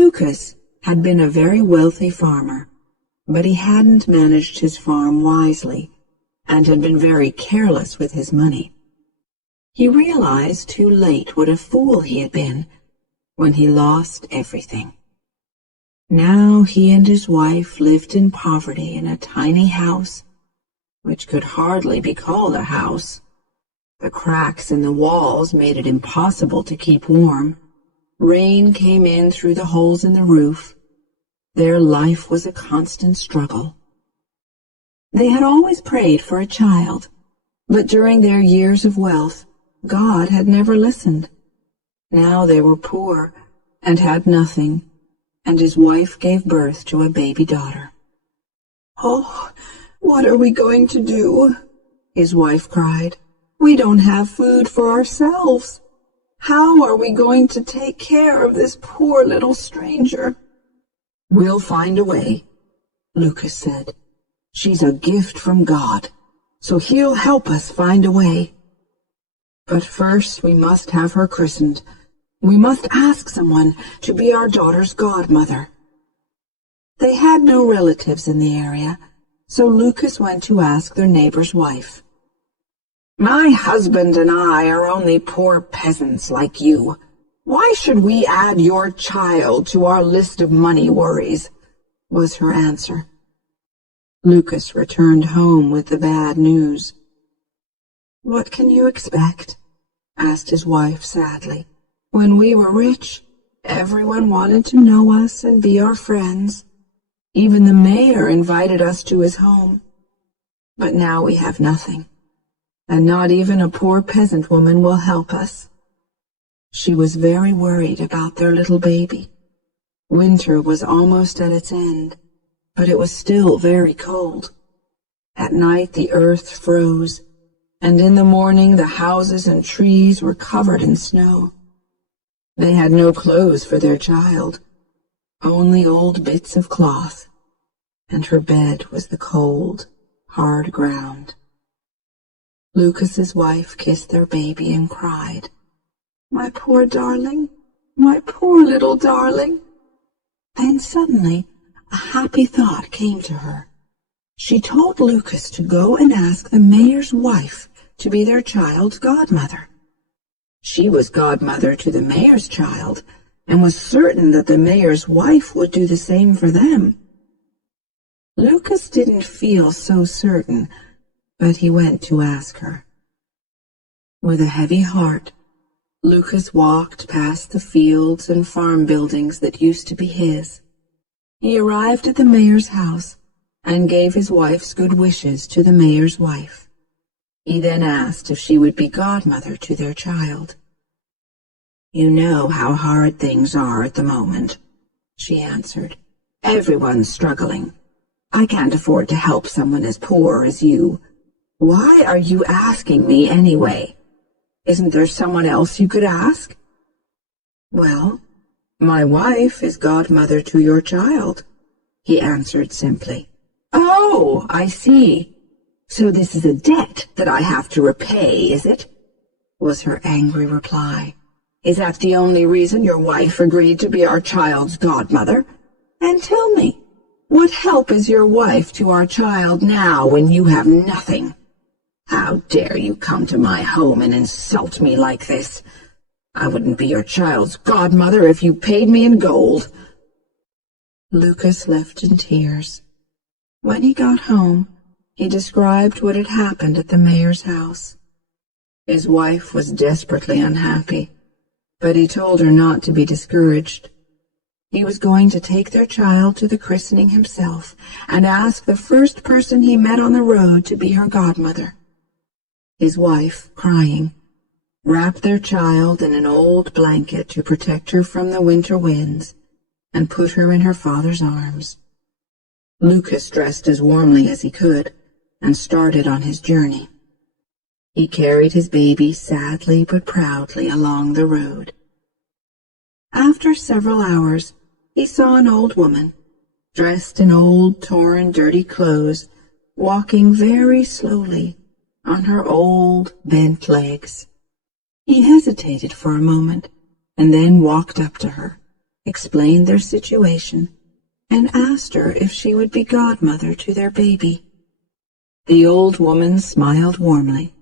Lucas had been a very wealthy farmer, but he hadn't managed his farm wisely and had been very careless with his money. He realized too late what a fool he had been when he lost everything. Now he and his wife lived in poverty in a tiny house, which could hardly be called a house. The cracks in the walls made it impossible to keep warm. Rain came in through the holes in the roof. Their life was a constant struggle. They had always prayed for a child, but during their years of wealth, God had never listened. Now they were poor and had nothing, and his wife gave birth to a baby daughter. "Oh, what are we going to do?" his wife cried. "We don't have food for ourselves. How are we going to take care of this poor little stranger?" "We'll find a way," Lucas said. "She's a gift from God, so he'll help us find a way. But first we must have her christened. We must ask someone to be our daughter's godmother." They had no relatives in the area, so Lucas went to ask their neighbor's wife. "My husband and I are only poor peasants like you. Why should we add your child to our list of money worries?" was her answer. Lucas returned home with the bad news. "What can you expect?" asked his wife sadly. "When we were rich, everyone wanted to know us and be our friends. Even the mayor invited us to his home. But now we have nothing, and not even a poor peasant woman will help us." She was very worried about their little baby. Winter was almost at its end, but it was still very cold. At night the earth froze, and in the morning the houses and trees were covered in snow. They had no clothes for their child, only old bits of cloth, and her bed was the cold, hard ground. Lucas's wife kissed their baby and cried, "My poor darling, my poor little darling." Then suddenly a happy thought came to her. She told Lucas to go and ask the mayor's wife to be their child's godmother. She was godmother to the mayor's child, and was certain that the mayor's wife would do the same for them. Lucas didn't feel so certain, but he went to ask her. With a heavy heart, Lucas walked past the fields and farm buildings that used to be his. He arrived at the mayor's house and gave his wife's good wishes to the mayor's wife. He then asked if she would be godmother to their child. "You know how hard things are at the moment," she answered. "Everyone's struggling. I can't afford to help someone as poor as you. Why are you asking me anyway? Isn't there someone else you could ask?" "Well, my wife is godmother to your child," he answered simply. "Oh, I see. So this is a debt that I have to repay, is it?" was her angry reply. "Is that the only reason your wife agreed to be our child's godmother? And tell me, what help is your wife to our child now when you have nothing? How dare you come to my home and insult me like this? I wouldn't be your child's godmother if you paid me in gold." Lucas left in tears. When he got home, he described what had happened at the mayor's house. His wife was desperately unhappy, but he told her not to be discouraged. He was going to take their child to the christening himself and ask the first person he met on the road to be her godmother. His wife, crying, wrapped their child in an old blanket to protect her from the winter winds and put her in her father's arms. Lucas dressed as warmly as he could and started on his journey. He carried his baby sadly but proudly along the road. After several hours, he saw an old woman, dressed in old, torn, dirty clothes, walking very slowly on her old, bent legs. He hesitated for a moment and then walked up to her. explained their situation, and asked her if she would be godmother to their baby. The old woman smiled warmly,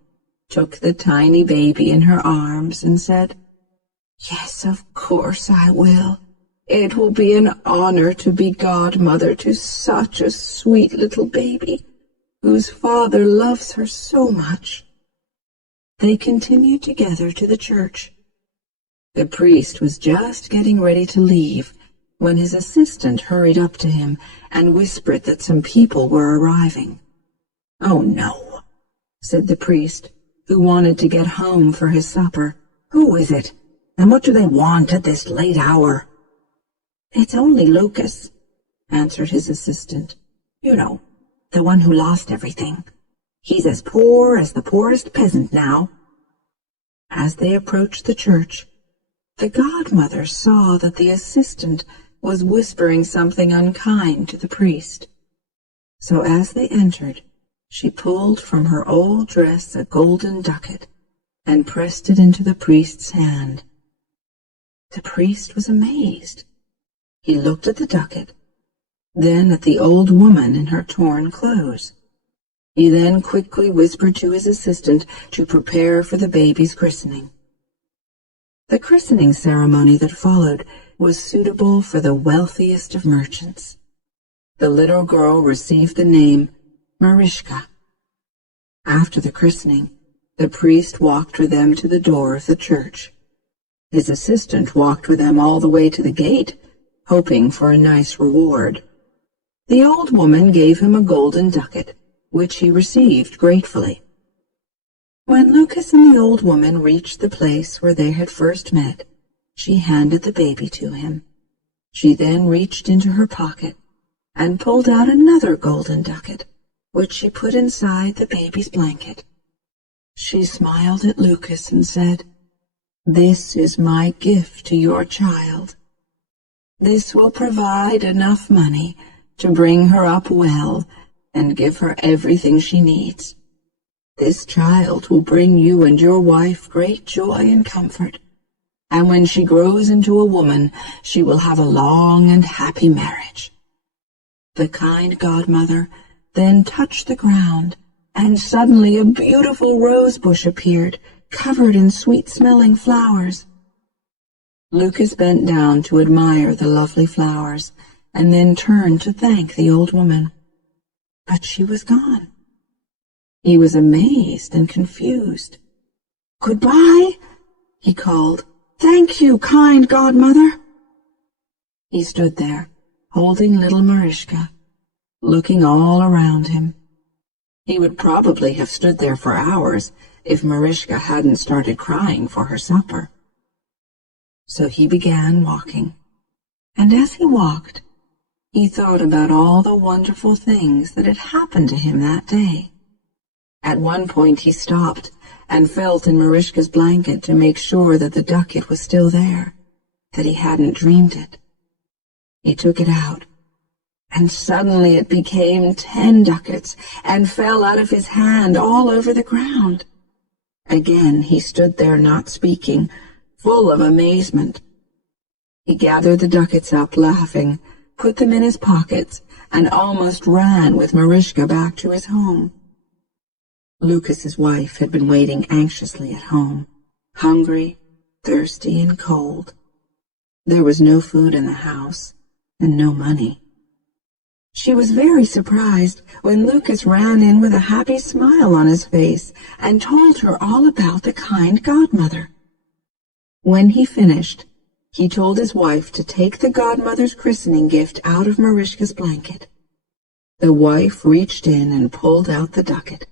took the tiny baby in her arms, and said, "Yes, of course I will. It will be an honor to be godmother to such a sweet little baby, whose father loves her so much." They continued together to the church. The priest was just getting ready to leave when his assistant hurried up to him and whispered that some people were arriving. "Oh, no," said the priest, who wanted to get home for his supper. "Who is it, and what do they want at this late hour?" "It's only Lucas," answered his assistant. "You know, the one who lost everything. He's as poor as the poorest peasant now." As they approached the church, the godmother saw that the assistant was whispering something unkind to the priest. So as they entered, she pulled from her old dress a golden ducat and pressed it into the priest's hand. The priest was amazed. He looked at the ducat, then at the old woman in her torn clothes. He then quickly whispered to his assistant to prepare for the baby's christening. The christening ceremony that followed was suitable for the wealthiest of merchants. The little girl received the name Marischka. After the christening, the priest walked with them to the door of the church. His assistant walked with them all the way to the gate, hoping for a nice reward. The old woman gave him a golden ducat, which he received gratefully. When Lucas and the old woman reached the place where they had first met, she handed the baby to him. She then reached into her pocket and pulled out another golden ducat, which she put inside the baby's blanket. She smiled at Lucas and said, "This is my gift to your child. This will provide enough money to bring her up well and give her everything she needs. This child will bring you and your wife great joy and comfort, and when she grows into a woman, she will have a long and happy marriage." The kind godmother then touched the ground, and suddenly a beautiful rose bush appeared, covered in sweet-smelling flowers. Lucas bent down to admire the lovely flowers, and then turned to thank the old woman. But she was gone. He was amazed and confused. "Goodbye," he called. "Thank you, kind godmother." He stood there, holding little Marischka, looking all around him. He would probably have stood there for hours if Marischka hadn't started crying for her supper. So he began walking, and as he walked, he thought about all the wonderful things that had happened to him that day. At one point he stopped and felt in Marischka's blanket to make sure that the ducat was still there, that he hadn't dreamed it. He took it out, and suddenly it became 10 ducats and fell out of his hand all over the ground. Again he stood there not speaking, full of amazement. He gathered the ducats up, laughing, put them in his pockets, and almost ran with Marischka back to his home. Lucas's wife had been waiting anxiously at home, hungry, thirsty, and cold. There was no food in the house, and no money. She was very surprised when Lucas ran in with a happy smile on his face and told her all about the kind godmother. When he finished, he told his wife to take the godmother's christening gift out of Marischka's blanket. The wife reached in and pulled out the ducat.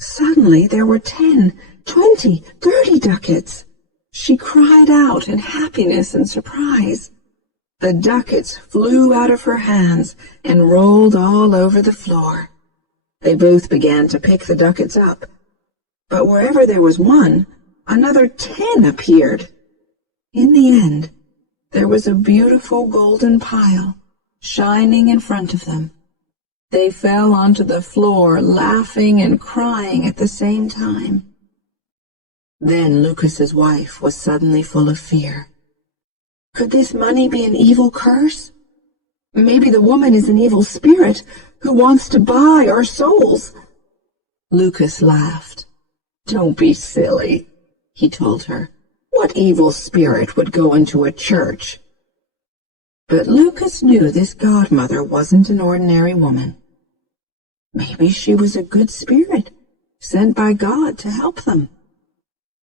Suddenly there were 10, 20, 30 ducats. She cried out in happiness and surprise. The ducats flew out of her hands and rolled all over the floor. They both began to pick the ducats up, but wherever there was one, another 10 appeared. In the end, there was a beautiful golden pile shining in front of them. They fell onto the floor, laughing and crying at the same time. Then Lucas's wife was suddenly full of fear. Could this money be an evil curse? Maybe the woman is an evil spirit who wants to buy our souls. Lucas laughed. Don't be silly, he told her. What evil spirit would go into a church? But Lucas knew this godmother wasn't an ordinary woman. Maybe she was a good spirit, sent by God to help them.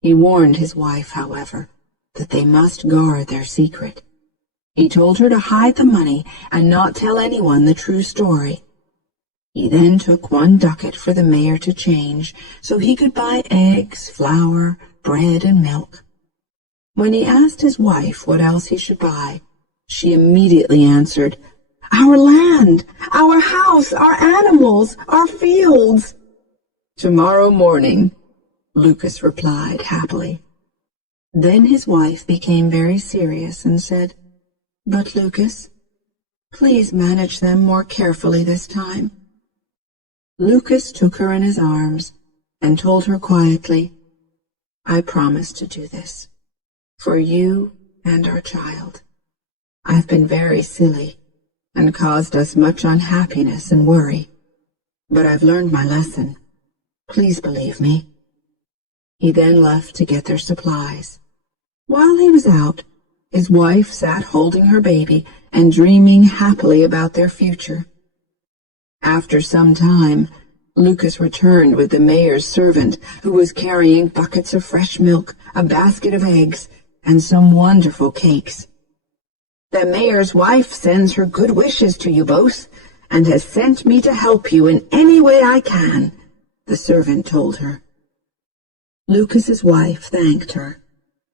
He warned his wife, however, that they must guard their secret. He told her to hide the money and not tell anyone the true story. He then took 1 ducat for the mayor to change so he could buy eggs, flour, bread, and milk. When he asked his wife what else he should buy, she immediately answered, "Our land, our house, our animals, our fields." "Tomorrow morning," Lucas replied happily. Then his wife became very serious and said, "But Lucas, please manage them more carefully this time." Lucas took her in his arms and told her quietly, "I promise to do this, for you and our child. I've been very silly and caused us much unhappiness and worry, but I've learned my lesson. Please believe me." He then left to get their supplies. While he was out, his wife sat holding her baby and dreaming happily about their future. After some time, Lucas returned with the mayor's servant, who was carrying buckets of fresh milk, a basket of eggs, and some wonderful cakes. "The mayor's wife sends her good wishes to you both, and has sent me to help you in any way I can," the servant told her. Lucas's wife thanked her,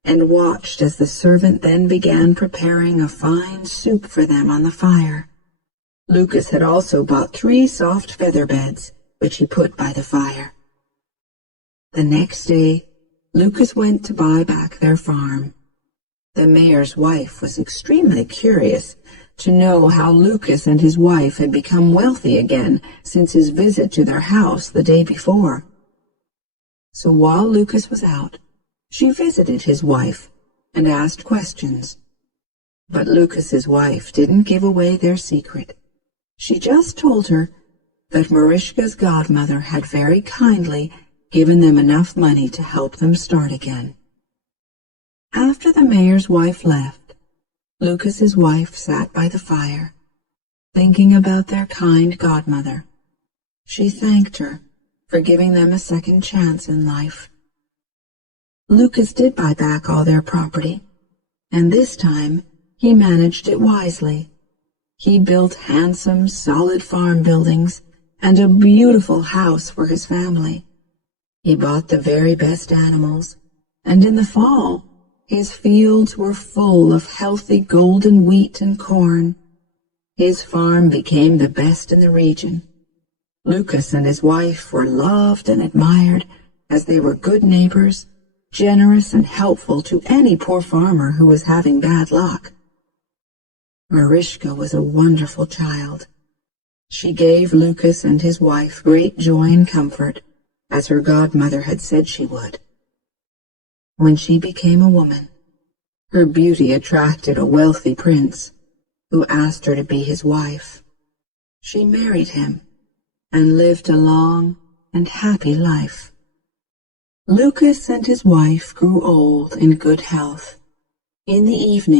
and watched as the servant then began preparing a fine soup for them on the fire. Lucas had also bought 3 soft feather beds, which he put by the fire. The next day, Lucas went to buy back their farm. The mayor's wife was extremely curious to know how Lucas and his wife had become wealthy again since his visit to their house the day before. So while Lucas was out, she visited his wife and asked questions. But Lucas's wife didn't give away their secret. She just told her that Marischka's godmother had very kindly given them enough money to help them start again. After the mayor's wife left, Lucas's wife sat by the fire, thinking about their kind godmother. She thanked her for giving them a second chance in life. Lucas did buy back all their property, and this time he managed it wisely. He built handsome, solid farm buildings and a beautiful house for his family. He bought the very best animals, and in the fall, his fields were full of healthy golden wheat and corn. His farm became the best in the region. Lucas and his wife were loved and admired as they were good neighbors, generous and helpful to any poor farmer who was having bad luck. Marischka was a wonderful child. She gave Lucas and his wife great joy and comfort, as her godmother had said she would. When she became a woman, her beauty attracted a wealthy prince, who asked her to be his wife. She married him and lived a long and happy life. Lucas and his wife grew old in good health. In the evening,